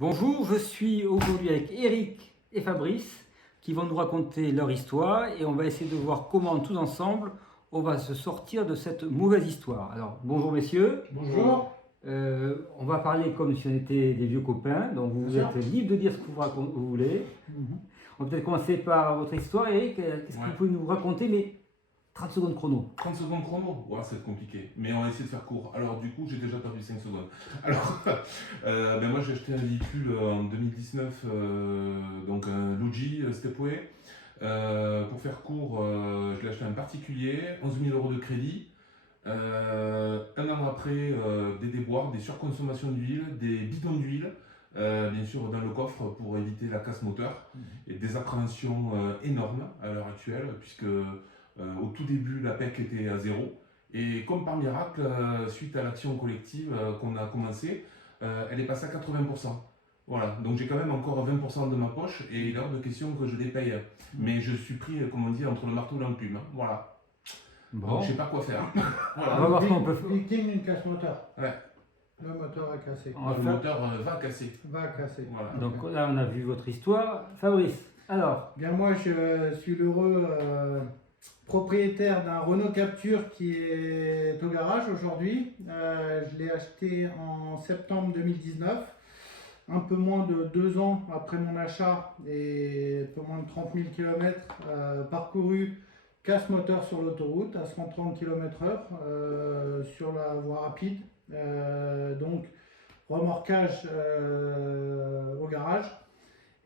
Bonjour, je suis aujourd'hui avec Eric et Fabrice qui vont nous raconter leur histoire et on va essayer de voir comment tous ensemble on va se sortir de cette mauvaise histoire. Alors bonjour messieurs. Bonjour. On va parler comme si on était des vieux copains, donc vous êtes libres de dire ce que vous voulez. On va peut-être commencer par votre histoire. Eric, qu'est-ce que vous pouvez nous raconter, mais 30 secondes chrono. 30 secondes chrono? Ouais, c'est compliqué. Mais on va essayer de faire court. Alors, du coup, j'ai déjà perdu 5 secondes. Alors, moi, j'ai acheté un véhicule en 2019, donc un Luigi Stepway. Pour faire court, je l'ai acheté un particulier, 11 000 euros de crédit. Un an après, des déboires, des surconsommations d'huile, des bidons d'huile, bien sûr dans le coffre pour éviter la casse moteur, et des appréhensions énormes à l'heure actuelle, puisque au tout début, la PEC était à zéro. Et comme par miracle, suite à l'action collective qu'on a commencé, elle est passée à 80%. Voilà, donc j'ai quand même encore 20% de ma poche et il est hors de question que je les paye. Mais je suis pris, comme on dit, entre le marteau et l'enclume. Voilà. Bon. Donc je sais pas quoi faire. Voilà. On va voir ce qu'on peut faire. Victime d'une casse moteur. Ouais. Le moteur a cassé. Le moteur va casser. Va casser. Voilà. Donc là on a vu votre histoire. Fabrice, alors Bien, moi, je suis l'heureux propriétaire d'un Renault Capture qui est au garage aujourd'hui. Je l'ai acheté en septembre 2019. Un peu moins de 2 ans après mon achat et un peu moins de 30 000 km parcourus, casse moteur sur l'autoroute à 130 km/h sur la voie rapide. Donc remorquage au garage.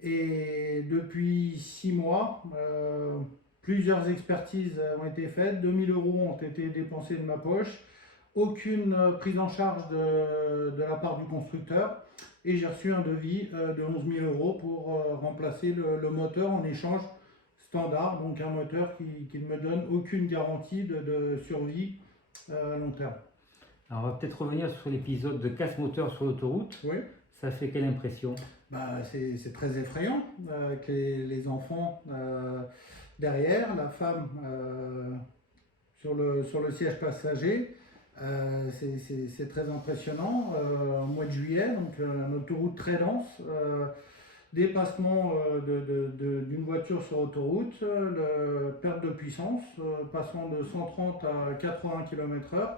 Et depuis 6 mois, plusieurs expertises ont été faites, 2 000 euros ont été dépensés de ma poche, aucune prise en charge de la part du constructeur. Et j'ai reçu un devis de 11 000 euros pour remplacer le moteur en échange standard, donc un moteur qui ne me donne aucune garantie de survie à long terme. on va peut-être revenir sur l'épisode de casse-moteur sur l'autoroute. Oui. Ça fait quelle impression? C'est très effrayant avec les enfants derrière, la femme sur le siège passager. C'est très impressionnant. Au mois de juillet, donc une autoroute très dense, dépassement d'une voiture sur autoroute, perte de puissance, passant de 130 à 80 km/h.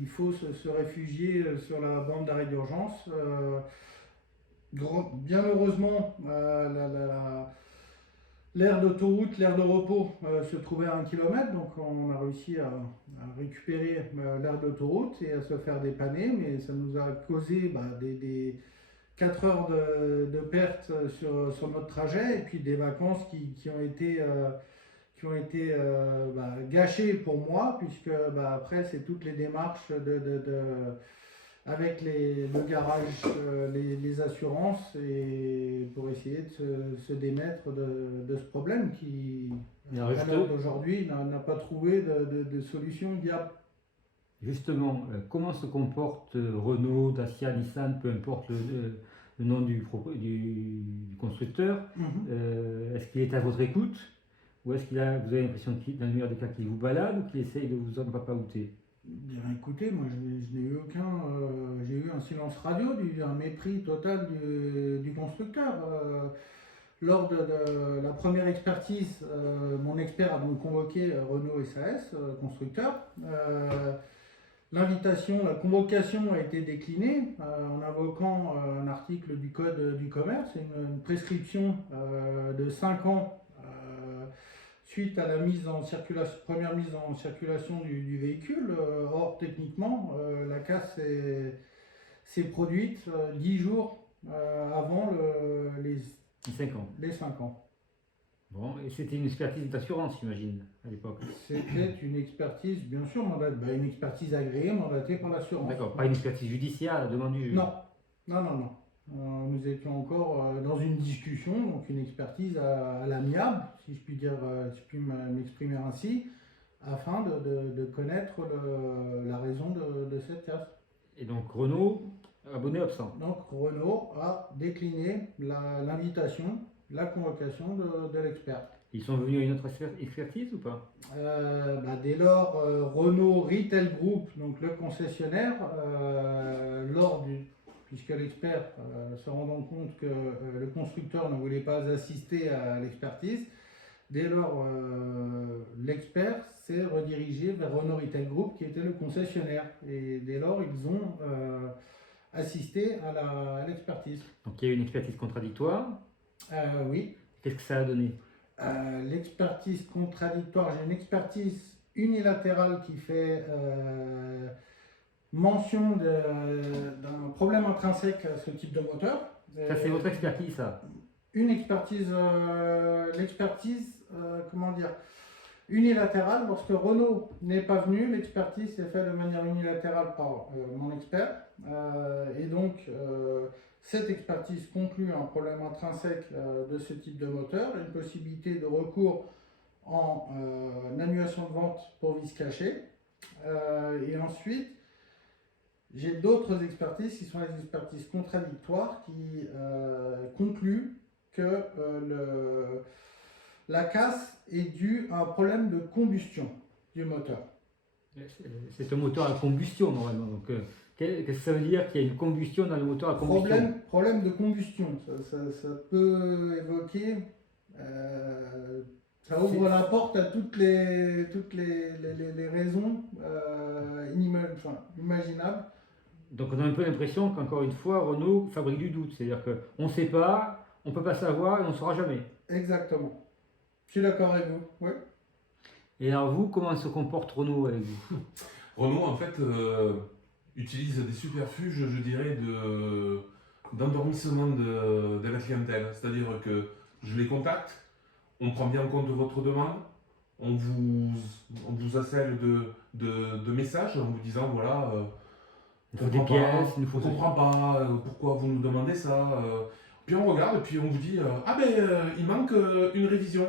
Il faut se réfugier sur la bande d'arrêt d'urgence. Bien heureusement, l'aire d'autoroute, l'aire de repos se trouvait à 1 km, donc on a réussi à récupérer l'aire d'autoroute et à se faire dépanner, mais ça nous a causé des 4 heures de perte sur notre trajet, et puis des vacances qui ont été gâchées pour moi, puisque après c'est toutes les démarches avec le garage, les assurances, et pour essayer de se démettre de ce problème qui, à l'heure d'aujourd'hui, n'a pas trouvé de solution viable. Justement, comment se comporte Renault, Dacia, Nissan, peu importe le nom du constructeur? Est-ce qu'il est à votre écoute? Ou est-ce vous avez l'impression qu'il, dans le meilleur des cas, qu'il vous balade ou qu'il essaye de vous en papaouter? Bien, écoutez, moi je n'ai eu j'ai eu un silence radio, un mépris total du constructeur. Lors de la première expertise, mon expert a donc convoqué Renault SAS, constructeur. La convocation a été déclinée en invoquant un article du Code du commerce, une prescription de 5 ans suite à la première mise en circulation du véhicule. Or, techniquement, la casse s'est produite 10 jours avant les 5 ans. Les 5 ans. Bon, et c'était une expertise d'assurance, j'imagine, à l'époque. C'était une expertise, bien sûr, une expertise agréée, mandatée par l'assurance. D'accord, pas une expertise judiciaire à la demande du juge. Non. Nous étions encore dans une discussion, donc une expertise à l'amiable, si je puis dire, si je puis m'exprimer ainsi, afin de connaître la raison de cette casse. Et donc Renault, abonné absent. Donc Renault a décliné l'invitation, la convocation de l'expert. Ils sont venus à une autre expertise ou pas? Dès lors, Renault Retail Group, donc le concessionnaire, lors puisque l'expert, se rendant compte que le constructeur ne voulait pas assister à l'expertise, dès lors, l'expert s'est redirigé vers Renault Retail Group, qui était le concessionnaire. Et dès lors, ils ont assisté à l'expertise. Donc il y a eu une expertise contradictoire. Oui. Qu'est-ce que ça a donné? L'expertise contradictoire, j'ai une expertise unilatérale qui fait mention d'un problème intrinsèque à ce type de moteur. Ça, c'est votre expertise, ça? Une expertise, l'expertise, comment dire, unilatérale. Lorsque Renault n'est pas venu, l'expertise s'est faite de manière unilatérale par mon expert. Et donc, cette expertise conclut un problème intrinsèque de ce type de moteur, une possibilité de recours en annulation de vente pour vice caché. Et ensuite, j'ai d'autres expertises qui sont les expertises contradictoires qui concluent que la casse est due à un problème de combustion du moteur. C'est un moteur à combustion normalement. Donc, qu'est-ce que ça veut dire qu'il y a une combustion dans le moteur à combustion? Problème de combustion, ça peut évoquer, ça ouvre la porte à toutes les raisons imaginables. Donc on a un peu l'impression qu'encore une fois, Renault fabrique du doute. C'est-à-dire qu'on ne sait pas, on ne peut pas savoir et on ne saura jamais. Exactement. Je suis d'accord avec vous, oui. Et alors vous, comment se comporte Renault avec vous? Renault, en fait, utilise des superfuges, je dirais, d'endormissement de la clientèle. C'est-à-dire que je les contacte, on prend bien en compte votre demande, on vous assèle de messages en vous disant, voilà, il faut des pièces, il faut... On ne comprend pas pourquoi vous nous demandez ça. Puis on regarde et puis on vous dit, ah ben, il manque une révision.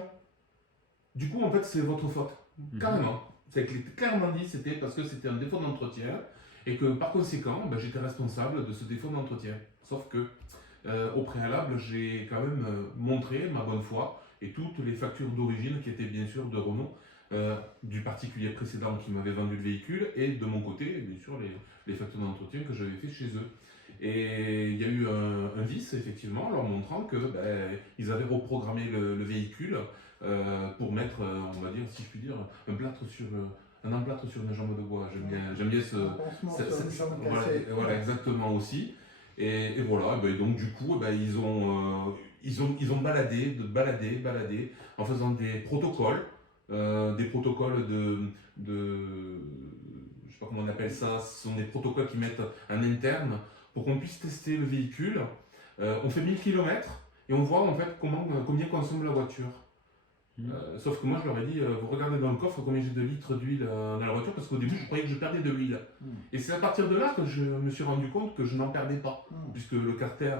Du coup, en fait, c'est votre faute. Carrément. C'est clairement dit, c'était parce que c'était un défaut d'entretien et que par conséquent, ben, j'étais responsable de ce défaut d'entretien. Sauf que, au préalable, j'ai quand même montré ma bonne foi et toutes les factures d'origine qui étaient bien sûr de Renault, du particulier précédent qui m'avait vendu le véhicule et de mon côté, bien sûr, les factures d'entretien que j'avais fait chez eux. Et il y a eu un vice, effectivement, leur montrant que ben, ils avaient reprogrammé le véhicule pour mettre, on va dire, si je puis dire, un emplâtre sur une jambe de bois. J'aime bien voilà, exactement aussi. Et voilà, ben, donc du coup, ben, ils ont baladé, en faisant des protocoles je sais pas comment on appelle ça, ce sont des protocoles qui mettent en interne pour qu'on puisse tester le véhicule. On fait 1000 km et on voit en fait combien consomme la voiture. Sauf que moi je leur ai dit, vous regardez dans le coffre combien j'ai de litres d'huile dans la voiture, parce qu'au début je croyais que je perdais de l'huile. Et c'est à partir de là que je me suis rendu compte que je n'en perdais pas, puisque le carter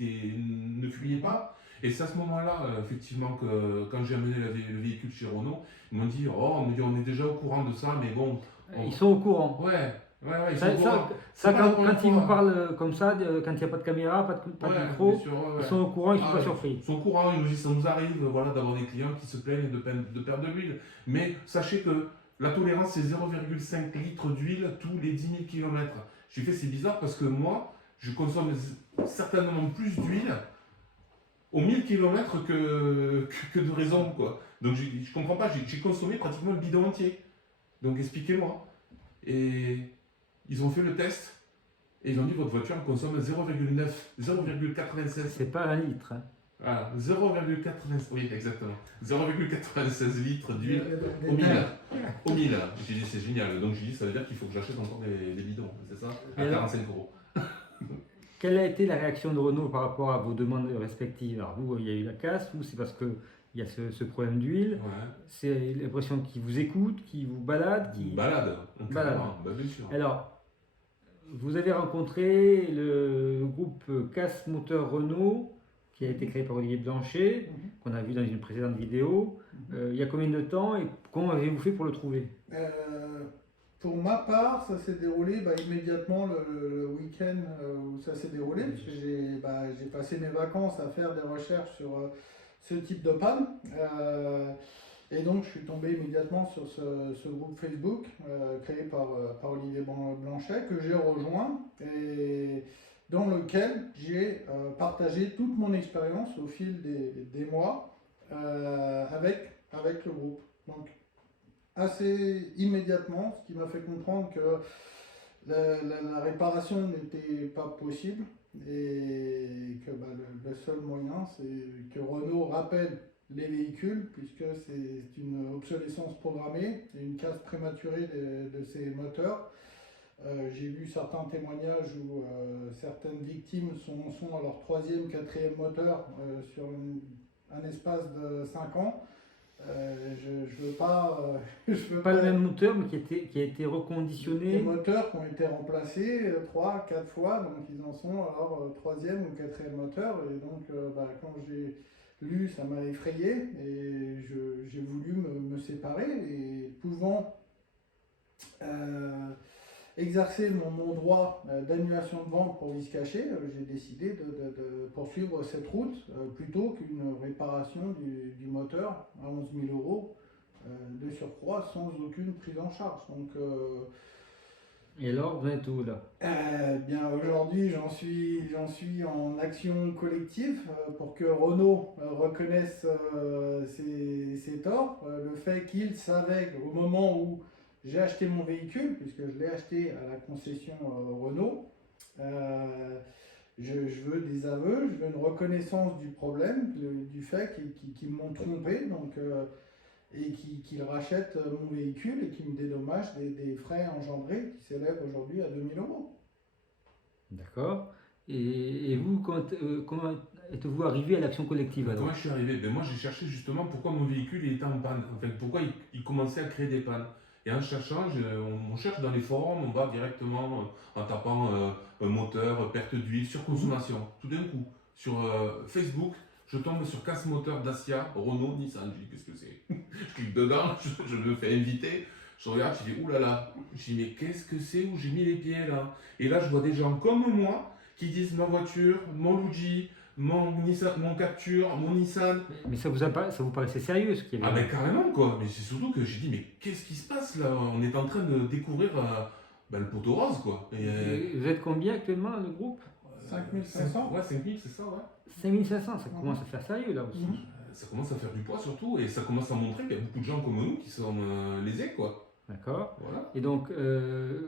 ne fuyait pas. Et c'est à ce moment-là, effectivement, que quand j'ai amené le véhicule chez Renault, ils m'ont dit, oh, on est déjà au courant de ça, mais bon... Ils sont au courant. Ouais, ils sont au courant. Quand ils vous parlent comme ça, quand il n'y a pas de caméra, pas de micro, ils sont au courant, ils ne sont pas surpris. Ils sont au courant, ils nous disent, ça nous arrive voilà, d'avoir des clients qui se plaignent de perdre de l'huile. Mais sachez que la tolérance, c'est 0,5 litres d'huile tous les 10 000 km. J'ai fait, c'est bizarre parce que moi, je consomme certainement plus d'huile aux 1000 km que de raison, quoi. Donc je comprends pas, j'ai consommé pratiquement le bidon entier. Donc expliquez-moi. Et ils ont fait le test et ils ont dit votre voiture consomme 0,96. C'est pas un litre. Hein. Voilà, 0,96. Oui, exactement. 0,96 litres d'huile au 1000. Au 1000. J'ai dit c'est génial. Donc j'ai dit ça veut dire qu'il faut que j'achète encore des bidons. C'est ça? À 45 €. Quelle a été la réaction de Renault par rapport à vos demandes respectives? Alors vous, il y a eu la casse, vous, c'est parce qu'il y a ce problème d'huile. Ouais. C'est l'impression qu'ils vous écoutent, qu'ils vous baladent. Balade. Balade. Bah, bien sûr. Alors, vous avez rencontré le groupe Casse Moteur Renault, qui a été créé par Olivier Blanchet, qu'on a vu dans une précédente vidéo. Il y a combien de temps et comment avez-vous fait pour le trouver? Pour ma part, ça s'est déroulé immédiatement le week-end où ça s'est déroulé, parce que j'ai passé mes vacances à faire des recherches sur ce type de panne. Et donc je suis tombé immédiatement sur ce groupe Facebook créé par Olivier Blanchet, que j'ai rejoint. Et dans lequel j'ai partagé toute mon expérience au fil des mois avec le groupe. Donc, assez immédiatement, ce qui m'a fait comprendre que la réparation n'était pas possible et que le seul moyen, c'est que Renault rappelle les véhicules, puisque c'est une obsolescence programmée et une casse prématurée de ces moteurs. J'ai lu certains témoignages où certaines victimes sont à leur 3e, 4e moteur sur un espace de 5 ans. Je veux pas. Je veux Pas le même moteur, mais qui a été reconditionné. Des moteurs qui ont été remplacés 3, 4 fois, donc ils en sont à leur 3e ou 4e moteur. Et donc, quand j'ai lu, ça m'a effrayé et j'ai voulu me séparer. Et pouvant exercer mon droit d'annulation de vente pour vice caché, j'ai décidé de poursuivre cette route plutôt qu'une réparation du moteur à 11 000 euros de surcroît sans aucune prise en charge. Donc, et alors, vous êtes où là? bien aujourd'hui, j'en suis en action collective pour que Renault reconnaisse ses torts. Le fait qu'il savait au moment où j'ai acheté mon véhicule, puisque je l'ai acheté à la concession Renault, je veux des aveux, je veux une reconnaissance du problème, du fait qu'ils m'ont trompé, donc, et qu'ils rachètent mon véhicule et qu'ils me dédommagent des frais engendrés qui s'élèvent aujourd'hui à 2 000 euros. D'accord. Et vous, comment êtes-vous arrivé à l'action collective alors? Comment je suis arrivé? Ben moi, j'ai cherché justement pourquoi mon véhicule il était en panne. En fait, pourquoi il commençait à créer des pannes. Et en cherchant, on cherche dans les forums, on va directement en tapant un moteur, perte d'huile, surconsommation. Tout d'un coup, sur Facebook, je tombe sur casse moteur Dacia, Renault, Nissan. Je dis qu'est-ce que c'est? Je clique dedans, je me fais inviter. Je regarde, je dis oulala. Je dis mais qu'est-ce que c'est où j'ai mis les pieds là? Et là, je vois des gens comme moi qui disent ma voiture, mon Luigi, mon Capture, mon Nissan. Mais ça vous paraissait sérieux ce qu'il y avait? Ah ben carrément quoi, mais c'est surtout que j'ai dit mais qu'est-ce qui se passe là? On est en train de découvrir le poteau rose quoi. Et, Vous êtes combien actuellement le groupe? 5500. Ouais, 5000 c'est ça ouais. 5500, ça commence à faire sérieux là aussi. Ça commence à faire du poids surtout et ça commence à montrer qu'il y a beaucoup de gens comme nous qui sont lésés quoi. D'accord. Voilà. Et donc,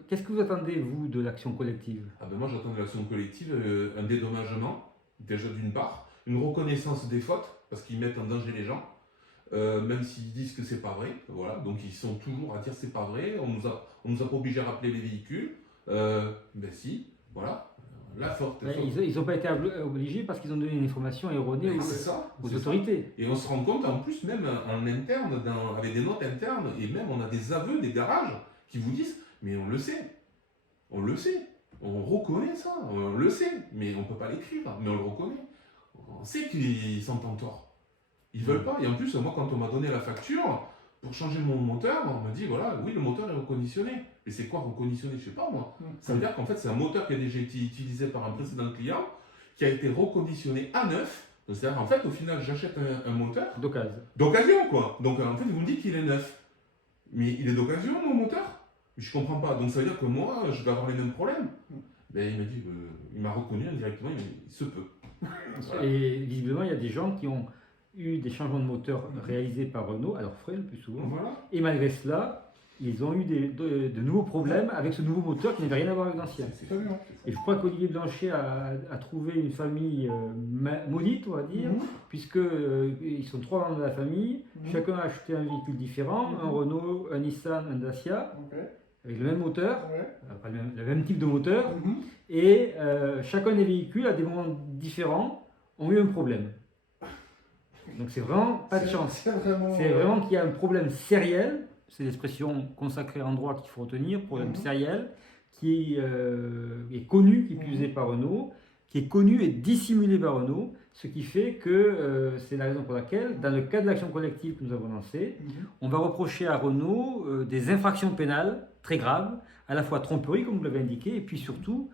qu'est-ce que vous attendez vous de l'action collective? Ah ben moi j'attends de l'action collective un dédommagement, déjà d'une part, une reconnaissance des fautes, parce qu'ils mettent en danger les gens. Même s'ils disent que c'est pas vrai, voilà, donc ils sont toujours à dire c'est pas vrai, on nous a pas obligé à rappeler les véhicules, ben si, voilà, la faute. Ils n'ont pas été obligés parce qu'ils ont donné une information erronée aux autorités. Et on se rend compte en plus même en interne, avec des notes internes, et même on a des aveux des garages qui vous disent, mais on le sait, on reconnaît ça, on le sait, mais on peut pas l'écrire, mais on le reconnaît, on sait qu'ils sont en tort. Ils veulent pas. Et en plus, moi, quand on m'a donné la facture pour changer mon moteur, on m'a dit voilà, oui, le moteur est reconditionné. Mais c'est quoi reconditionné? Je sais pas moi. Ça veut dire qu'en fait, c'est un moteur qui a déjà été utilisé par un précédent client, qui a été reconditionné à neuf. C'est-à-dire, en fait, au final, j'achète un moteur d'occasion, quoi. Donc, en fait, vous me dites qu'il est neuf. Mais il est d'occasion, mon moteur? Je comprends pas. Donc, ça veut dire que moi, je vais avoir les mêmes problèmes. Ben, il m'a dit, il m'a reconnu indirectement, il se peut. Voilà. Et visiblement, il y a des gens qui ont eu des changements de moteur réalisés par Renault, à leurs frais le plus souvent. Voilà. Et malgré cela, ils ont eu de nouveaux problèmes avec ce nouveau moteur qui n'avait rien à voir avec l'ancien. Et je crois qu'Olivier Blanchet a trouvé une famille maudite, on va dire, puisque ils sont 3 membres de la famille, chacun a acheté un véhicule différent, un Renault, un Nissan, un Dacia, avec le même moteur, pas le même type de moteur, et chacun des véhicules, à des moments différents, ont eu un problème. Donc c'est vraiment pas de chance. C'est vraiment qu'il y a un problème sériel, c'est l'expression consacrée en droit qu'il faut retenir, problème sériel, qui est connu, qui est plus par Renault, qui est connu et dissimulé par Renault, ce qui fait que c'est la raison pour laquelle, dans le cadre de l'action collective que nous avons lancée, on va reprocher à Renault des infractions pénales très graves, à la fois tromperie, comme vous l'avez indiqué, et puis surtout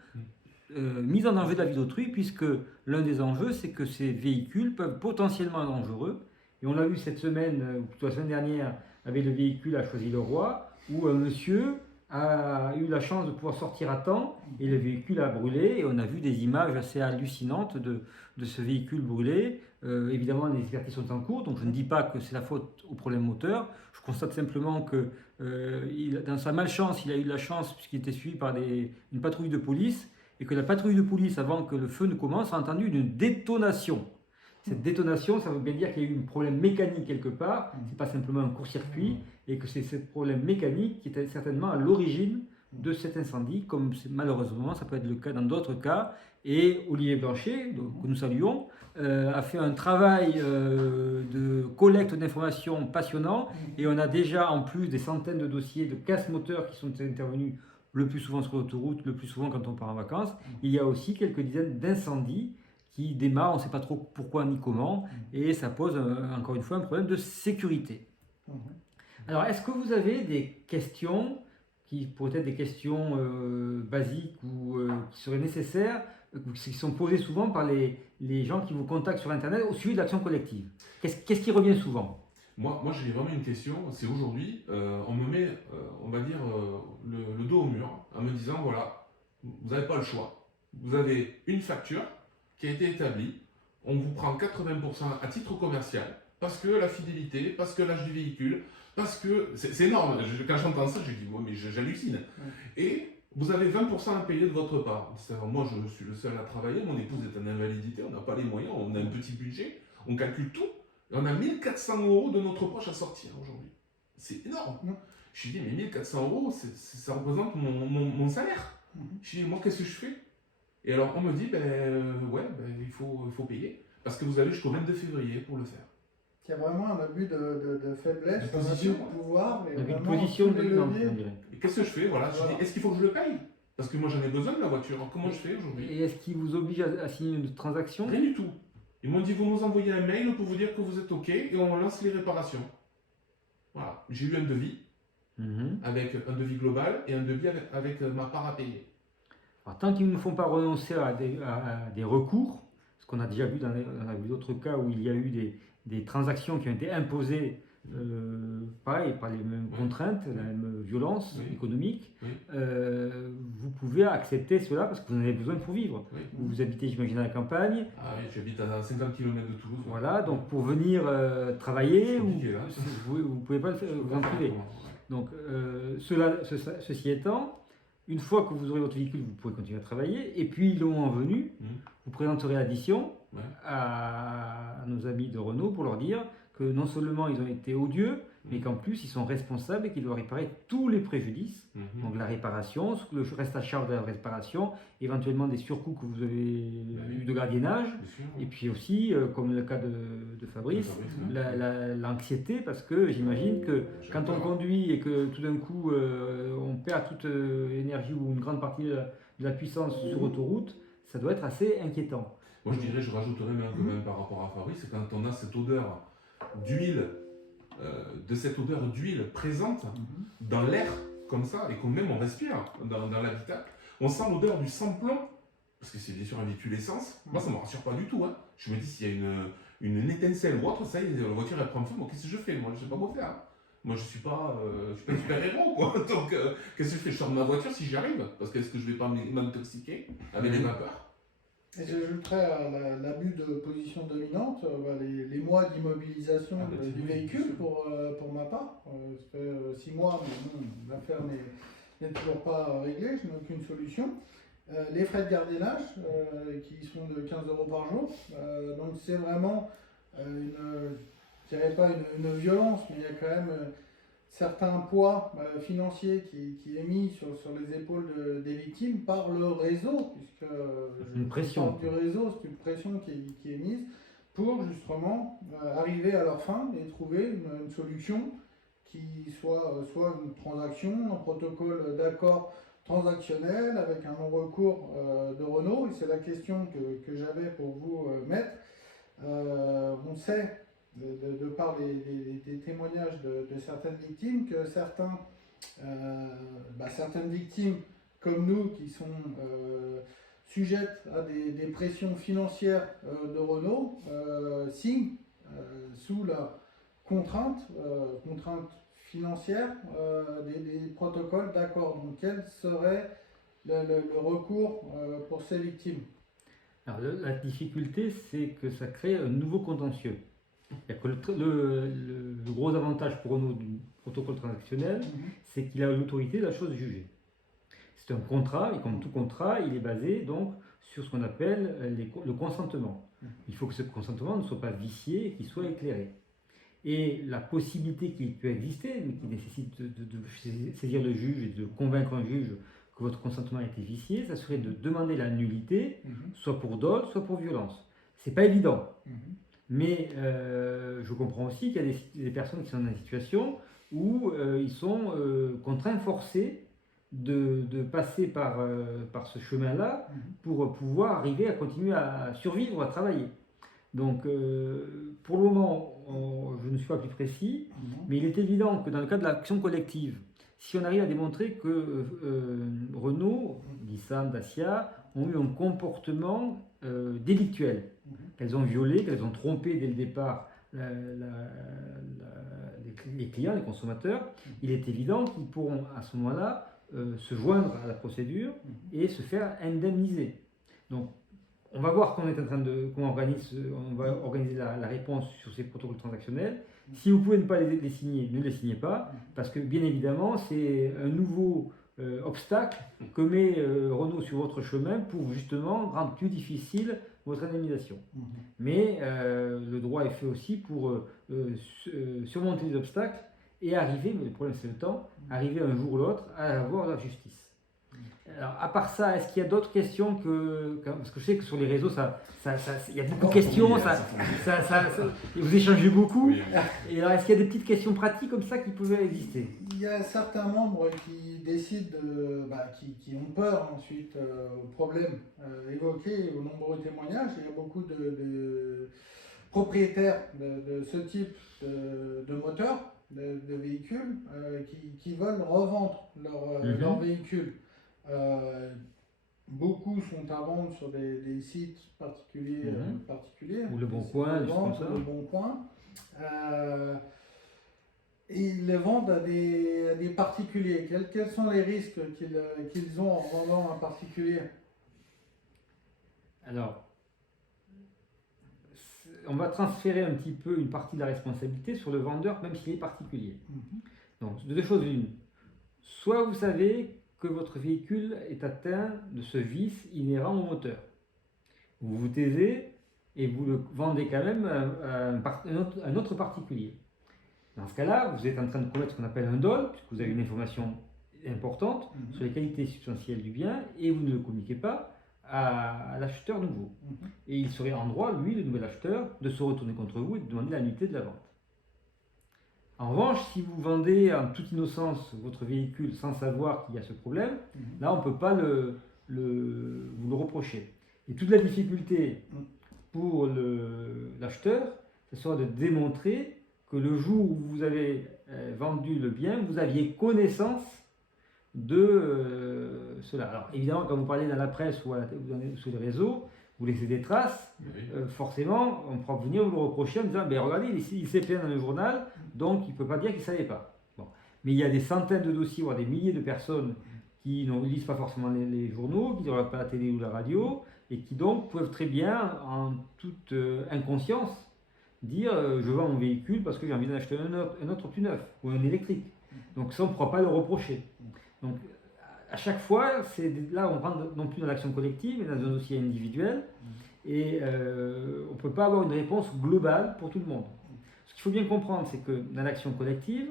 mise en danger de la vie d'autrui, puisque l'un des enjeux, c'est que ces véhicules peuvent potentiellement être dangereux. Et on l'a vu cette semaine, ou plutôt la semaine dernière, avec le véhicule à Choisy-le-Roi, où un monsieur a eu la chance de pouvoir sortir à temps et le véhicule a brûlé et on a vu des images assez hallucinantes de ce véhicule brûlé. Évidemment, les expertises sont en cours, donc je ne dis pas que c'est la faute au problème moteur. Je constate simplement que dans sa malchance, il a eu de la chance puisqu'il était suivi par une patrouille de police et que la patrouille de police, avant que le feu ne commence, a entendu une détonation. Cette détonation, ça veut bien dire qu'il y a eu un problème mécanique quelque part, c'est pas simplement un court-circuit, et que c'est ce problème mécanique qui était certainement à l'origine de cet incendie, comme malheureusement ça peut être le cas dans d'autres cas. Et Olivier Blanchet, que nous saluons, a fait un travail de collecte d'informations passionnant, et on a déjà en plus des centaines de dossiers de casse moteurs qui sont intervenus le plus souvent sur l'autoroute, le plus souvent quand on part en vacances. Il y a aussi quelques dizaines d'incendies qui démarrent, on ne sait pas trop pourquoi ni comment, et ça pose encore une fois un problème de sécurité. Alors, est-ce que vous avez des questions qui pourraient être des questions basiques ou qui seraient nécessaires, qui sont posées souvent par les gens qui vous contactent sur Internet au sujet de l'action collective? Qu'est-ce qui revient souvent? Moi j'ai vraiment une question, c'est aujourd'hui, on me met, on va dire, le dos au mur en me disant, voilà, vous n'avez pas le choix. Vous avez une facture qui a été établie, on vous prend 80% à titre commercial, parce que la fidélité, parce que l'âge du véhicule, parce que... C'est énorme, quand j'entends ça, je dis, ouais, mais j'hallucine. Et vous avez 20% à payer de votre part. Moi, je suis le seul à travailler, mon épouse est en invalidité, on n'a pas les moyens, on a un petit budget, on calcule tout, et on a 1400 € de notre poche à sortir aujourd'hui. C'est énorme. Je me dis, mais 1400 €, ça représente mon salaire. Je dis, moi, qu'est-ce que je fais? Et alors, on me dit, il faut payer, parce que vous avez jusqu'au 22 février pour le faire. Il y a vraiment un abus de faiblesse, un abus de pouvoir. Une position dominante, on dirait. Et qu'est-ce que je fais? Voilà. Je dis, est-ce qu'il faut que je le paye? Parce que moi, j'en ai besoin de la voiture. Comment je fais aujourd'hui? Et est-ce qu'ils vous obligent à signer une transaction? Rien du tout. Ils m'ont dit, vous nous envoyez un mail pour vous dire que vous êtes OK et on lance les réparations. Voilà. J'ai eu un devis, avec un devis global et un devis avec ma part à payer. Alors, tant qu'ils ne font pas renoncer à des recours, ce qu'on a déjà vu on a vu d'autres cas où il y a eu des transactions qui ont été imposées, pareil, par les mêmes contraintes, la même violence économique, vous pouvez accepter cela parce que vous en avez besoin pour vivre. Vous habitez, j'imagine, à la campagne. Ah oui, j'habite à 50 km de Toulouse. Voilà, donc pour venir travailler, vous ne pouvez pas vous en priver. Donc, ceci étant, une fois que vous aurez votre véhicule, vous pourrez continuer à travailler. Et puis, le moment venu, vous présenterez l'addition à nos amis de Renault pour leur dire que non seulement ils ont été odieux, mais qu'en plus ils sont responsables et qu'ils doivent réparer tous les préjudices. Donc la réparation, le reste à charge de la réparation, éventuellement des surcoûts que vous avez eu de gardiennage, et puis aussi, comme le cas de Fabrice, l'anxiété, parce que j'imagine que quand on conduit et que tout d'un coup on perd toute énergie ou une grande partie de la puissance sur autoroute, ça doit être assez inquiétant. Moi je rajouterais même par rapport à Fabrice, c'est quand on a cette odeur d'huile, de cette odeur d'huile présente dans l'air comme ça, et qu'on même on respire dans l'habitacle, on sent l'odeur du sans-plomb, parce que c'est bien sûr un véhicule essence. Moi ça ne me rassure pas du tout. Je me dis s'il y a une étincelle ou autre, ça y est, la voiture elle prend feu, moi qu'est-ce que je fais? Moi je ne sais pas quoi faire. Moi je suis pas un super héros quoi. Donc qu'est-ce que je fais? Je sors de ma voiture si j'y arrive, parce que est-ce que je vais pas m'intoxiquer avec les vapeurs? Et j'ajouterais à l'abus de position dominante les mois d'immobilisation du véhicule pour ma part. Ça fait 6 mois, mais bon, l'affaire n'est toujours pas réglée, je n'ai aucune solution. Les frais de gardiennage qui sont de 15 € par jour. Donc c'est vraiment je dirais pas une violence, mais il y a quand même certains poids financiers qui est mis sur les épaules des victimes par le réseau, puisque une pression du réseau, c'est une pression qui est mise pour justement arriver à leur fin et trouver une solution qui soit une transaction, un protocole d'accord transactionnel avec un non-recours de Renault. Et c'est la question que j'avais pour vous, maître. On sait de par des témoignages de certaines victimes, que certaines victimes comme nous qui sont sujettes à des pressions financières de Renault signent sous la contrainte financière, des protocoles d'accord. Donc quel serait le recours pour ces victimes? Alors, la difficulté, c'est que ça crée un nouveau contentieux. C'est-à-dire que le gros avantage pour Renault du protocole transactionnel, c'est qu'il a l'autorité de la chose jugée. C'est un contrat, et comme tout contrat, il est basé donc sur ce qu'on appelle le consentement. Il faut que ce consentement ne soit pas vicié et qu'il soit éclairé. Et la possibilité qui peut exister, mais qui nécessite de saisir le juge et de convaincre un juge que votre consentement a été vicié, ça serait de demander la nullité, soit pour dol, soit pour violence. C'est pas évident. Mais je comprends aussi qu'il y a des personnes qui sont dans une situation où ils sont contraints, forcés de passer par ce chemin-là pour pouvoir arriver à continuer à survivre, à travailler. Donc, pour le moment, je ne suis pas plus précis, mais il est évident que dans le cas de l'action collective, si on arrive à démontrer que Renault, Nissan, Dacia ont eu un comportement délictuel, qu'elles ont violé, qu'elles ont trompé dès le départ les clients, les consommateurs, il est évident qu'ils pourront à ce moment-là se joindre à la procédure et se faire indemniser. Donc, on va voir comment on va organiser la réponse sur ces protocoles transactionnels. Si vous pouvez ne pas les signer, ne les signez pas, parce que bien évidemment, c'est un nouveau obstacle que met Renault sur votre chemin pour justement rendre plus difficile votre indemnisation. Mais le droit est fait aussi pour surmonter les obstacles et arriver, mais le problème c'est le temps, arriver un jour ou l'autre à avoir la justice. Alors, à part ça, est-ce qu'il y a d'autres questions parce que je sais que sur les réseaux, il y a beaucoup de questions, vous échangez beaucoup. Oui. Et alors, est-ce qu'il y a des petites questions pratiques comme ça qui pouvaient exister? Il y a certains membres qui décident, qui ont peur ensuite aux problèmes évoqués, aux nombreux témoignages. Il y a beaucoup de propriétaires de ce type de moteur, de véhicules, qui veulent revendre leur véhicule. Beaucoup sont à vendre sur des sites particuliers, ou Le Bon Coin, des choses comme ça. Le Bon Coin. Et ils les vendent à des particuliers. Quels sont les risques qu'ils ont en vendant à un particulier? Alors, on va transférer un petit peu une partie de la responsabilité sur le vendeur, même s'il est particulier. Donc, de deux choses l'une. Soit vous savez que votre véhicule est atteint de ce vice inhérent au moteur. Vous vous taisez et vous le vendez quand même à un autre particulier. Dans ce cas-là, vous êtes en train de commettre ce qu'on appelle un dol, puisque vous avez une information importante sur les qualités substantielles du bien et vous ne le communiquez pas à l'acheteur nouveau. Et il serait en droit, lui, le nouvel acheteur, de se retourner contre vous et de demander la nullité de la vente. En revanche, si vous vendez en toute innocence votre véhicule sans savoir qu'il y a ce problème, là on ne peut pas vous le reprocher. Et toute la difficulté pour l'acheteur, ce sera de démontrer que le jour où vous avez vendu le bien, vous aviez connaissance de cela. Alors évidemment, quand vous parlez dans la presse ou sur les réseaux, vous laissez des traces, forcément, on pourra venir vous le reprocher en disant, regardez, il s'est plaint dans le journal, donc il ne peut pas dire qu'il ne savait pas. Bon. Mais il y a des centaines de dossiers, voire des milliers de personnes qui ne lisent pas forcément les journaux, qui ne regardent pas la télé ou la radio, et qui donc peuvent très bien, en toute inconscience, dire je vends mon véhicule parce que j'ai envie d'en acheter un autre plus neuf, ou un électrique. Donc ça, on ne pourra pas le reprocher. Donc, à chaque fois, là on rentre non plus dans l'action collective, mais dans un dossier individuel, et on ne peut pas avoir une réponse globale pour tout le monde. Ce qu'il faut bien comprendre, c'est que dans l'action collective,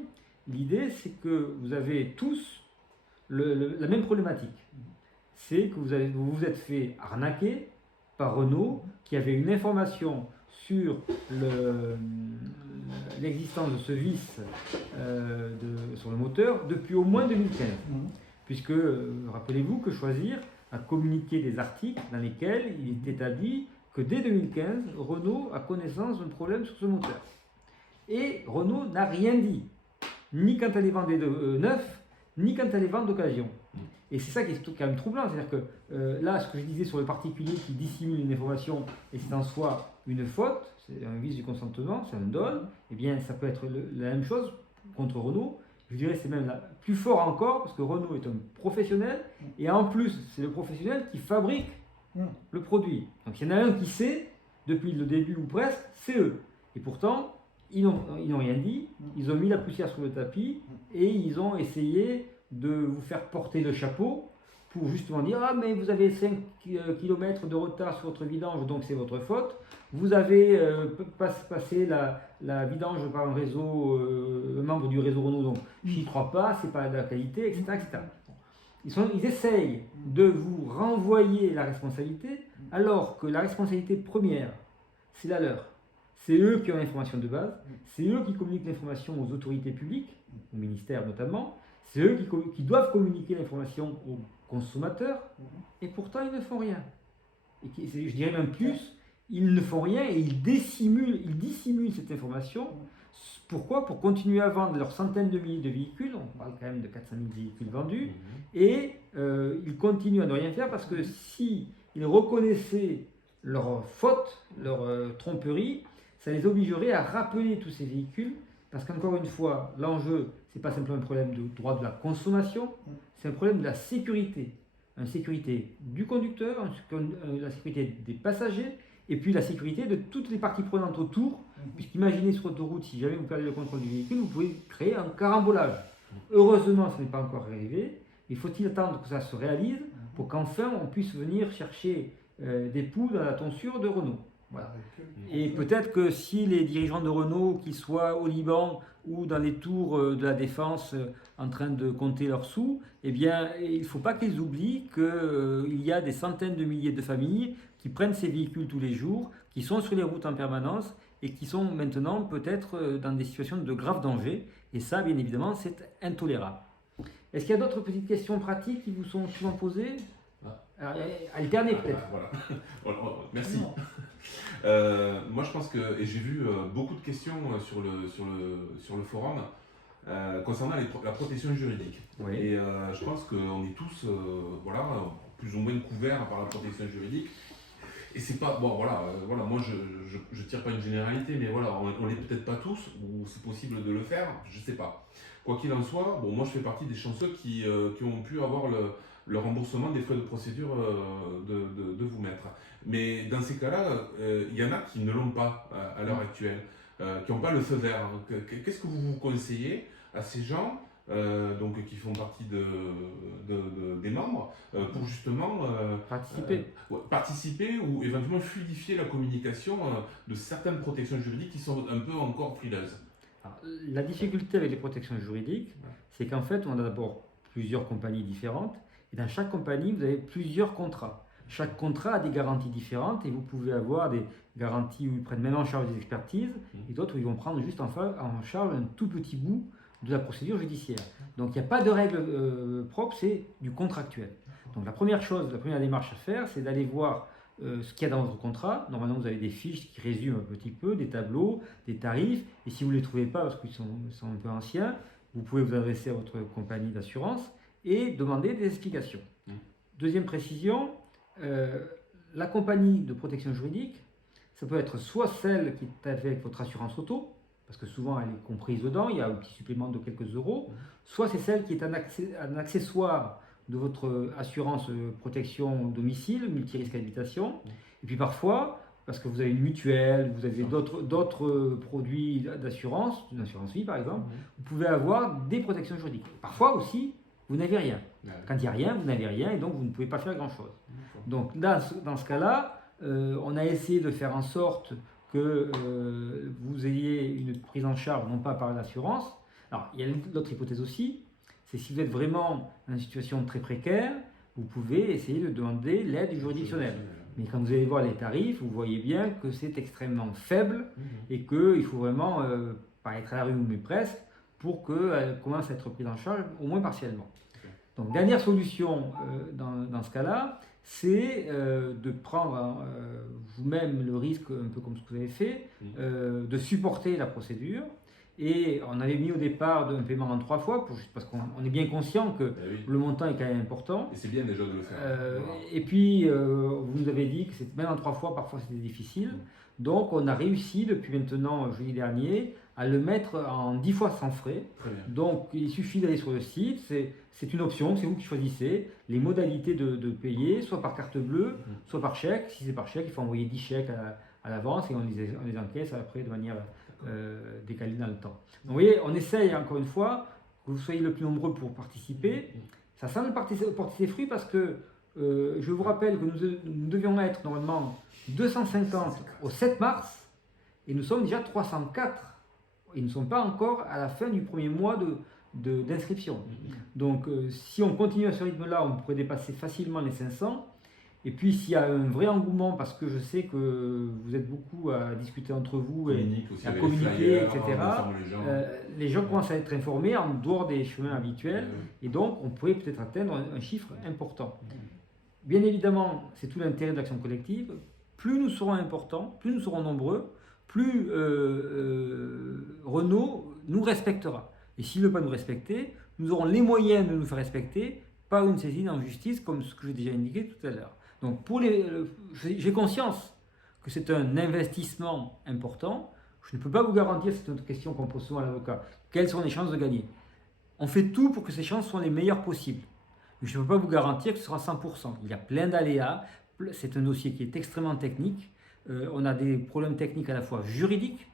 l'idée c'est que vous avez tous la même problématique. C'est que vous vous êtes fait arnaquer par Renault, qui avait une information sur l'existence de ce vice sur le moteur depuis au moins 2015. Puisque, rappelez-vous que Choisir a communiqué des articles dans lesquels il est établi que dès 2015, Renault a connaissance d'un problème sur ce moteur. Et Renault n'a rien dit, ni quand elle est vendue neuf, ni quand elle est vendue d'occasion. Et c'est ça qui est quand même troublant, c'est-à-dire que là, ce que je disais sur le particulier qui dissimule une information et c'est en soi une faute, c'est un vice du consentement, c'est un dol, eh bien ça peut être la même chose contre Renault Je dirais que c'est même plus fort encore parce que Renault est un professionnel et en plus c'est le professionnel qui fabrique le produit. Donc il y en a un qui sait depuis le début ou presque, c'est eux. Et pourtant ils n'ont rien dit, ils ont mis la poussière sur le tapis et ils ont essayé de vous faire porter le chapeau pour justement dire ah mais vous avez 5 km de retard sur votre vidange donc c'est votre faute. Vous avez passé la vidange par un réseau, un membre du réseau Renault, donc je n'y crois pas, c'est pas de la qualité, etc. etc. Ils essayent de vous renvoyer la responsabilité, alors que la responsabilité première, c'est la leur. C'est eux qui ont l'information de base, c'est eux qui communiquent l'information aux autorités publiques, au ministère notamment, c'est eux qui doivent communiquer l'information aux consommateurs, et pourtant ils ne font rien. Et je dirais même plus, ils ne font rien et ils dissimulent cette information. Pourquoi? Pour continuer à vendre leurs centaines de milliers de véhicules, on parle quand même de 400 000 véhicules vendus, et ils continuent à ne rien faire parce que si ils reconnaissaient leur faute, leur tromperie, ça les obligerait à rappeler tous ces véhicules, parce qu'encore une fois, l'enjeu, ce n'est pas simplement un problème de droit de la consommation, c'est un problème de la sécurité. Une sécurité du conducteur, la sécurité des passagers, et puis la sécurité de toutes les parties prenantes autour, puisqu'imaginez sur l'autoroute, si jamais vous perdez le contrôle du véhicule, vous pouvez créer un carambolage. Heureusement, ce n'est pas encore arrivé, mais faut-il attendre que ça se réalise pour qu'enfin on puisse venir chercher des poux dans la tonsure de Renault. Voilà. Et peut-être que si les dirigeants de Renault, qu'ils soient au Liban ou dans les tours de la Défense en train de compter leurs sous, eh bien, il ne faut pas qu'ils oublient qu'il y a des centaines de milliers de familles qui prennent ces véhicules tous les jours, qui sont sur les routes en permanence et qui sont maintenant peut-être dans des situations de grave danger. Et ça, bien évidemment, c'est intolérable. Est-ce qu'il y a d'autres petites questions pratiques qui vous sont souvent posées? Alterner peut-être. Voilà. Merci. Moi je pense que, et j'ai vu beaucoup de questions sur le forum concernant la protection juridique. Oui. Et je pense qu'on est tous plus ou moins couverts par la protection juridique. Et c'est pas, moi je tire pas une généralité, mais voilà, on l'est peut-être pas tous, ou c'est possible de le faire, je sais pas. Quoi qu'il en soit, moi je fais partie des chanceux qui ont pu avoir le remboursement des frais de procédure de vous mettre. Mais dans ces cas-là, il y en a qui ne l'ont pas à l'heure actuelle, qui n'ont pas le feu vert. Qu'est-ce que vous conseillez à ces gens donc, qui font partie des membres pour justement participer ou éventuellement fluidifier la communication de certaines protections juridiques qui sont un peu encore frileuses? Alors, la difficulté avec les protections juridiques, c'est qu'en fait, on a d'abord plusieurs compagnies différentes. Et dans chaque compagnie, vous avez plusieurs contrats. Chaque contrat a des garanties différentes et vous pouvez avoir des garanties où ils prennent même en charge des expertises et d'autres où ils vont prendre juste en charge un tout petit bout de la procédure judiciaire. Donc il n'y a pas de règle propre, c'est du contractuel. Donc la première démarche à faire, c'est d'aller voir ce qu'il y a dans votre contrat. Normalement, vous avez des fiches qui résument un petit peu, des tableaux, des tarifs. Et si vous ne les trouvez pas parce qu'ils sont un peu anciens, vous pouvez vous adresser à votre compagnie d'assurance et demander des explications. Deuxième précision, la compagnie de protection juridique, ça peut être soit celle qui est avec votre assurance auto, parce que souvent elle est comprise dedans, il y a un petit supplément de quelques euros, soit c'est celle qui est un accessoire de votre assurance protection domicile, multirisque habitation, et puis parfois, parce que vous avez une mutuelle, vous avez d'autres produits d'assurance, une assurance vie par exemple, vous pouvez avoir des protections juridiques. Parfois aussi, vous n'avez rien. Quand il n'y a rien, vous n'avez rien et donc vous ne pouvez pas faire grand-chose. Donc dans ce cas-là, on a essayé de faire en sorte que vous ayez une prise en charge, non pas par l'assurance. Alors, il y a l'autre hypothèse aussi, c'est si vous êtes vraiment dans une situation très précaire, vous pouvez essayer de demander l'aide juridictionnelle. Mais quand vous allez voir les tarifs, vous voyez bien que c'est extrêmement faible et qu'il faut vraiment pas être à la rue mais presque pour qu'elle commence à être prise en charge, au moins partiellement. Donc, dernière solution dans ce cas-là, c'est de prendre vous-même le risque, un peu comme ce que vous avez fait, de supporter la procédure. Et on avait mis au départ un paiement en 3 fois, parce qu'on est bien conscient que le montant est quand même important. Et c'est bien déjà de le faire. Et puis, vous nous avez dit que même en 3 fois, parfois c'était difficile. Donc, on a réussi depuis maintenant, jeudi dernier, à le mettre en 10 fois sans frais. Très bien. Donc il suffit d'aller sur le site, c'est une option, c'est vous qui choisissez les modalités de payer, soit par carte bleue, soit par chèque. Si c'est par chèque, il faut envoyer 10 chèques à l'avance et on les encaisse après de manière décalée dans le temps. Donc vous voyez, on essaye encore une fois que vous soyez le plus nombreux pour participer. Ça semble porter ses fruits parce que je vous rappelle que nous devions être normalement 250 au 7 mars et nous sommes déjà 304. Et nous ne sommes pas encore à la fin du premier mois d'inscription. Donc si on continue à ce rythme-là, on pourrait dépasser facilement les 500. Et puis s'il y a un vrai engouement, parce que je sais que vous êtes beaucoup à discuter entre vous et à communiquer, etc., les gens commencent à être informés en dehors des chemins habituels. Et donc on pourrait peut-être atteindre un chiffre important. Bien évidemment, c'est tout l'intérêt de l'action collective. Plus nous serons importants, plus nous serons nombreux, plus Renault nous respectera. Et s'il ne veut pas nous respecter, nous aurons les moyens de nous faire respecter par une saisine en justice, comme ce que j'ai déjà indiqué tout à l'heure. Donc j'ai conscience que c'est un investissement important. Je ne peux pas vous garantir, c'est une question qu'on pose souvent à l'avocat, quelles sont les chances de gagner. On fait tout pour que ces chances soient les meilleures possibles. Mais je ne peux pas vous garantir que ce sera 100%. Il y a plein d'aléas, c'est un dossier qui est extrêmement technique. On a des problèmes techniques à la fois juridiques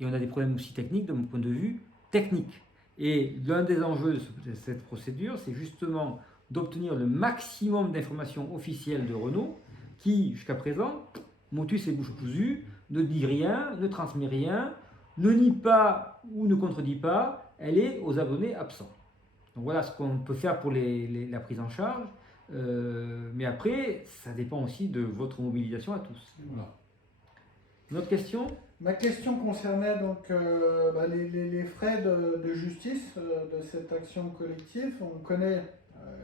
et on a des problèmes aussi techniques de mon point de vue technique. Et l'un des enjeux de cette procédure, c'est justement d'obtenir le maximum d'informations officielles de Renault qui, jusqu'à présent, motus et bouche cousue, ne dit rien, ne transmet rien, ne nie pas ou ne contredit pas, elle est aux abonnés absents. Donc voilà ce qu'on peut faire pour la prise en charge. Mais après, ça dépend aussi de votre mobilisation à tous. Voilà. Une autre question ? Ma question concernait donc les frais de justice de cette action collective. On connaît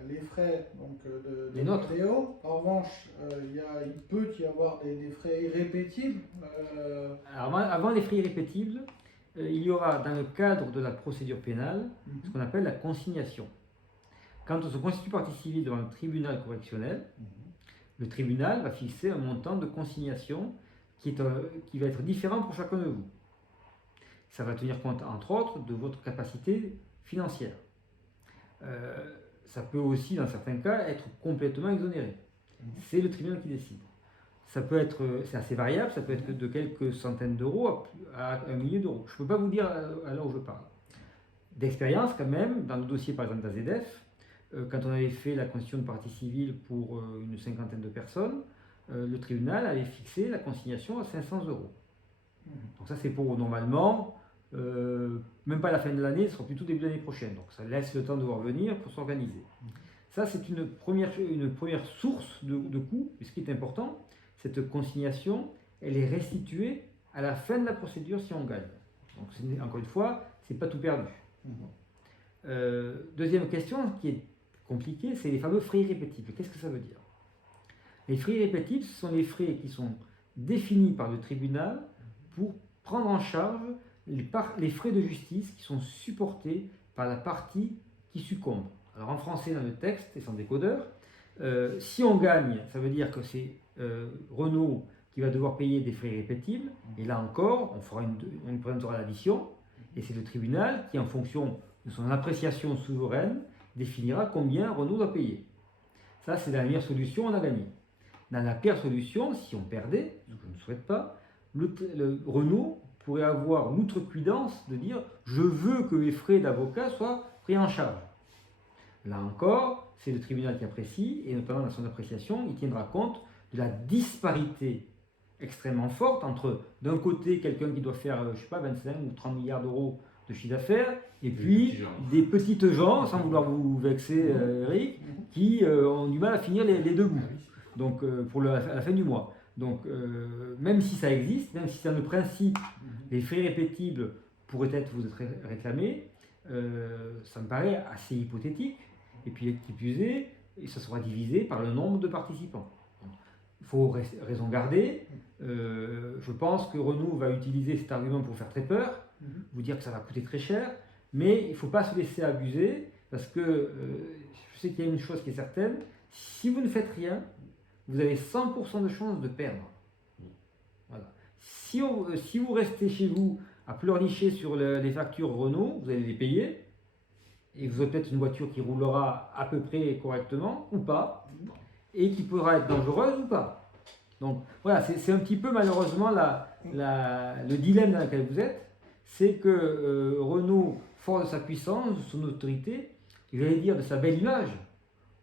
les frais donc, de Théo. En revanche, il peut y avoir des frais irrépétibles. Alors, avant les frais irrépétibles, il y aura dans le cadre de la procédure pénale ce qu'on appelle la consignation. Quand on se constitue partie civile devant le tribunal correctionnel, le tribunal va fixer un montant de consignation qui va être différent pour chacun de vous. Ça va tenir compte, entre autres, de votre capacité financière. Ça peut aussi, dans certains cas, être complètement exonéré. C'est le tribunal qui décide. Ça peut être, c'est assez variable, ça peut être de quelques centaines d'euros à 1 million d'euros. Je ne peux pas vous dire à l'heure où je parle. D'expérience, quand même, dans le dossier, par exemple, d'AZF, quand on avait fait la constitution de partie civile pour une cinquantaine de personnes, le tribunal avait fixé la consignation à 500 euros. Donc ça c'est pour normalement, même pas à la fin de l'année, ce sera plutôt début de l'année prochaine. Donc ça laisse le temps de revenir pour s'organiser. Ça c'est une première source de coûts. Et ce qui est important, cette consignation, elle est restituée à la fin de la procédure si on gagne. Donc encore une fois, c'est pas tout perdu. Deuxième question qui est compliquée, c'est les fameux frais irrépétibles. Qu'est-ce que ça veut dire ? Les frais irrépétibles, ce sont les frais qui sont définis par le tribunal pour prendre en charge les frais de justice qui sont supportés par la partie qui succombe. Alors en français, dans le texte, et sans décodeur, si on gagne, ça veut dire que c'est Renault qui va devoir payer des frais irrépétibles, et là encore, on présentera l'addition, et c'est le tribunal qui, en fonction de son appréciation souveraine, définira combien Renault doit payer. Ça, c'est la meilleure solution, on a gagné. Dans la pire solution, si on perdait, ce que je ne souhaite pas, le Renault pourrait avoir l'outrecuidance de dire « je veux que les frais d'avocat soient pris en charge ». Là encore, c'est le tribunal qui apprécie, et notamment dans son appréciation, il tiendra compte de la disparité extrêmement forte entre, d'un côté, quelqu'un qui doit faire, je ne sais pas, 25 ou 30 milliards d'euros de chiffre d'affaires, et puis des petites gens, sans vouloir vous vexer, Eric, qui ont du mal à finir les deux bouts. Donc, à la fin du mois. Donc, même si ça existe, même si c'est dans le principe, les frais répétibles pourraient vous être réclamés, ça me paraît assez hypothétique. Et puis, qui plus est, et ça sera divisé par le nombre de participants. Il faut raison garder. Je pense que Renault va utiliser cet argument pour faire très peur, vous dire que ça va coûter très cher, mais il ne faut pas se laisser abuser, parce que je sais qu'il y a une chose qui est certaine, si vous ne faites rien, vous avez 100% de chances de perdre. Voilà. Si vous restez chez vous à pleurnicher sur les factures Renault, vous allez les payer, et vous aurez peut-être une voiture qui roulera à peu près correctement, ou pas, et qui pourra être dangereuse ou pas. Donc voilà, c'est un petit peu malheureusement le dilemme dans lequel vous êtes, c'est que Renault, fort de sa puissance, de son autorité, je vais dire de sa belle image,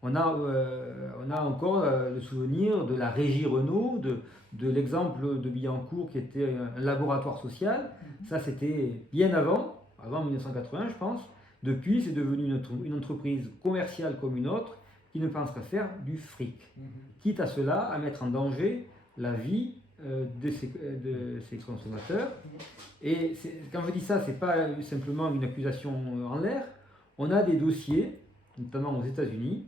on a encore le souvenir de la régie Renault, de l'exemple de Billancourt qui était un laboratoire social. Ça, c'était bien avant 1980, je pense. Depuis, c'est devenu une entreprise commerciale comme une autre qui ne pense qu'à faire du fric. Quitte à cela, à mettre en danger la vie de ses consommateurs. Et quand je dis ça, ce n'est pas simplement une accusation en l'air. On a des dossiers, notamment aux États-Unis,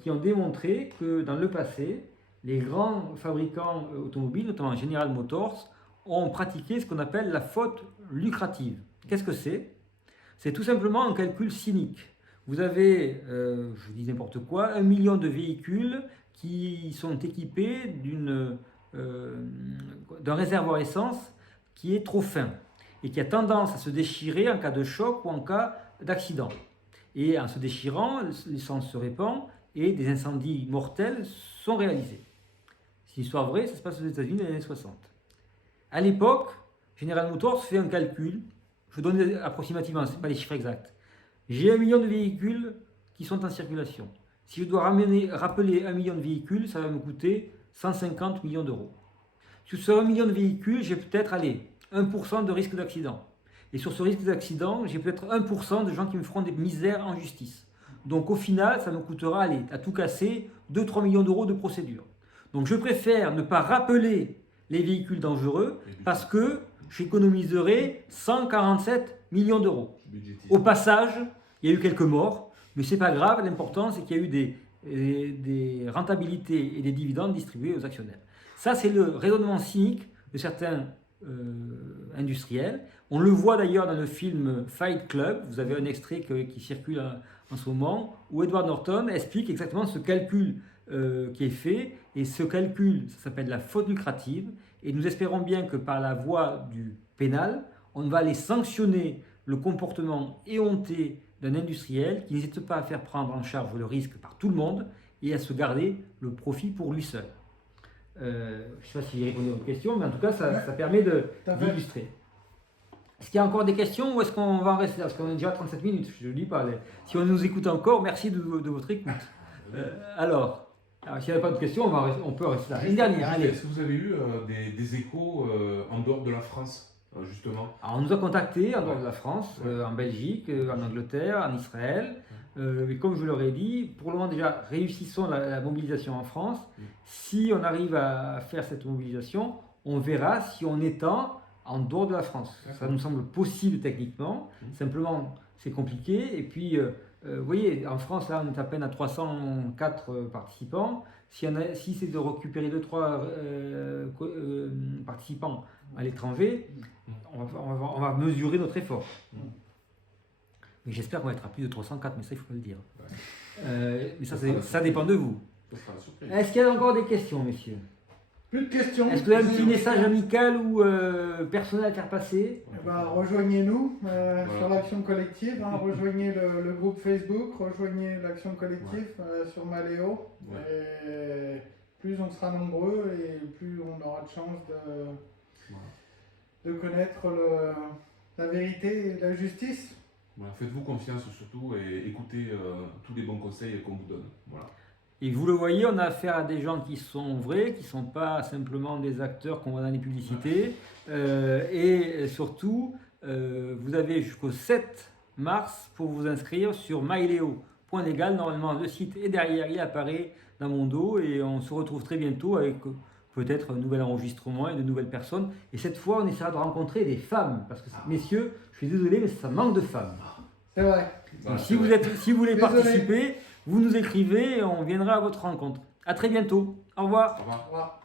qui ont démontré que dans le passé, les grands fabricants automobiles, notamment General Motors, ont pratiqué ce qu'on appelle la faute lucrative. Qu'est-ce que c'est? C'est tout simplement un calcul cynique. Vous avez, je dis n'importe quoi, 1 million de véhicules qui sont équipés d'un réservoir essence qui est trop fin et qui a tendance à se déchirer en cas de choc ou en cas d'accident. Et en se déchirant, l'essence se répand et des incendies mortels sont réalisés. C'est une histoire vraie, ça se passe aux États-Unis dans les années 60. À l'époque, General Motors fait un calcul, je donne approximativement, ce n'est pas les chiffres exacts. J'ai 1 million de véhicules qui sont en circulation. Si je dois rappeler 1 million de véhicules, ça va me coûter 150 millions d'euros. Sur ce 1 million de véhicules, j'ai peut-être 1% de risque d'accident. Et sur ce risque d'accident, j'ai peut-être 1% de gens qui me feront des misères en justice. Donc au final, ça me coûtera, à tout casser, 2-3 millions d'euros de procédure. Donc je préfère ne pas rappeler les véhicules dangereux parce que j'économiserai 147 millions d'euros. Au passage, il y a eu quelques morts, mais ce n'est pas grave, l'important c'est qu'il y a eu des rentabilités et des dividendes distribués aux actionnaires. Ça, c'est le raisonnement cynique de certains industriels. On le voit d'ailleurs dans le film Fight Club, vous avez un extrait qui circule en ce moment, où Edward Norton explique exactement ce calcul qui est fait, et ce calcul, ça s'appelle la faute lucrative, et nous espérons bien que par la voie du pénal, on va aller sanctionner le comportement éhonté d'un industriel qui n'hésite pas à faire prendre en charge le risque par tout le monde et à se garder le profit pour lui seul. Je ne sais pas si j'ai répondu à votre question, mais en tout cas, ça permet d'illustrer. Est-ce qu'il y a encore des questions ou est-ce qu'on va en rester là? Parce qu'on est déjà à 37 minutes, je ne le dis pas. Si on nous écoute encore, merci de votre écoute. Alors, s'il n'y a pas de questions, on peut rester là. Une dernière, allez. Est-ce que vous avez eu des échos en dehors de la France, justement? Alors, on nous a contactés en dehors de la France, en Belgique, en Angleterre, en Israël. Mais comme je leur ai dit, pour le moment déjà, réussissons la mobilisation en France. Si on arrive à faire cette mobilisation, on verra si on étend en dehors de la France. Ça nous semble possible techniquement, simplement c'est compliqué. Et puis, vous voyez, en France, là, on est à peine à 304 participants. Si c'est de récupérer 2-3 participants à l'étranger, on va mesurer notre effort. Mais j'espère qu'on va être à plus de 304, mais ça, il ne faut pas le dire. Mais ça dépend de vous. Est-ce qu'il y a encore des questions, messieurs? Plus de questions. Est-ce que vous avez un petit message amical ou personnel à faire passer? Rejoignez-nous sur l'Action Collective, rejoignez le groupe Facebook, rejoignez l'Action Collective sur Maléo. Et plus on sera nombreux et plus on aura de chance de connaître la vérité et la justice. Voilà, faites-vous confiance surtout et écoutez tous les bons conseils qu'on vous donne. Voilà. Et vous le voyez, on a affaire à des gens qui sont vrais, qui ne sont pas simplement des acteurs qu'on voit dans les publicités. Et surtout, vous avez jusqu'au 7 mars pour vous inscrire sur myleo.legal. Normalement, le site est derrière, il apparaît dans mon dos et on se retrouve très bientôt avec peut-être un nouvel enregistrement et de nouvelles personnes. Et cette fois, on essaiera de rencontrer des femmes. Parce que, messieurs, je suis désolé, mais ça manque de femmes. C'est vrai. Donc, si vous voulez participer, vous nous écrivez et on viendra à votre rencontre. À très bientôt. Au revoir. Au revoir.